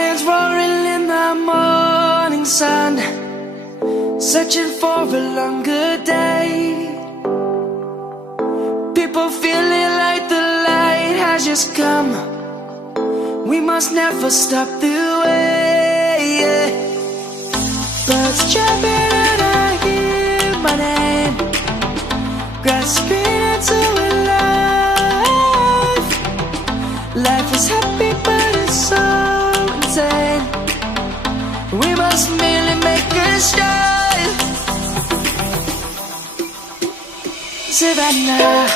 lions roaring in the morning sun, searching for a longer day. People feeling like the light has just come. We must never stop the way. Birds chirping and I hear my name, grasping into life. Life is happy but it's so insane. We must merely make a start. Savannah,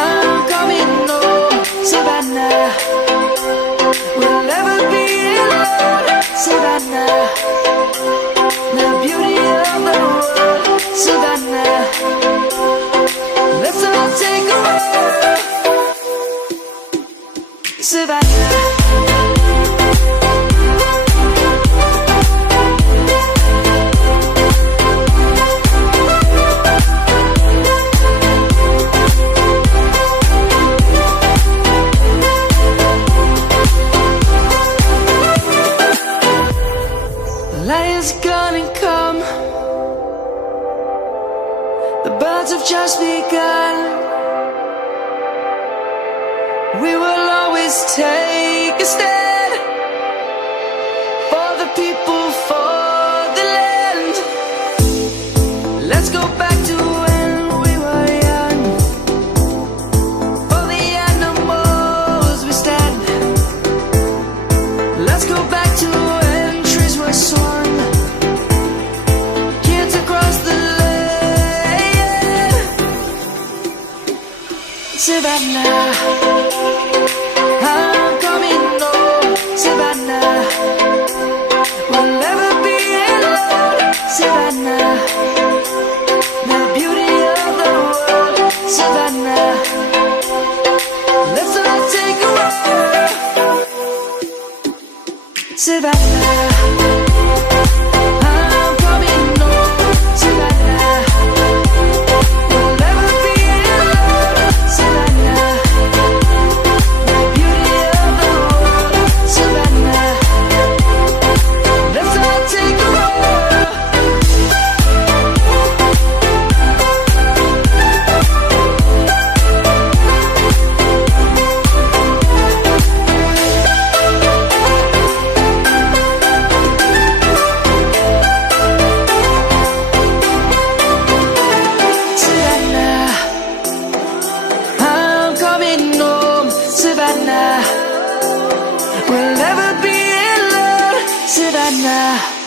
I'm coming home. Savannah, we'll never be alone. Savannah, the beauty of the world. Savannah, let's all take a walk. Savannah. Light is gonna come. The birds have just begun. We will always take a stand for the people, for the land. Let's go back to when we were young. For the animals we stand. Let's go back to when trees were swung, kids across the land. Savannah, I'm coming home. Savannah, we'll never be alone. Savannah, the beauty of the world. Savannah, let's all take a walk. Savannah, I'm coming home. Savannah, we'll never be alone. Savannah, the beauty of the world. Savannah, let's all take a walk. Savannah, I'm coming home. Savannah, we'll never be alone. Savannah.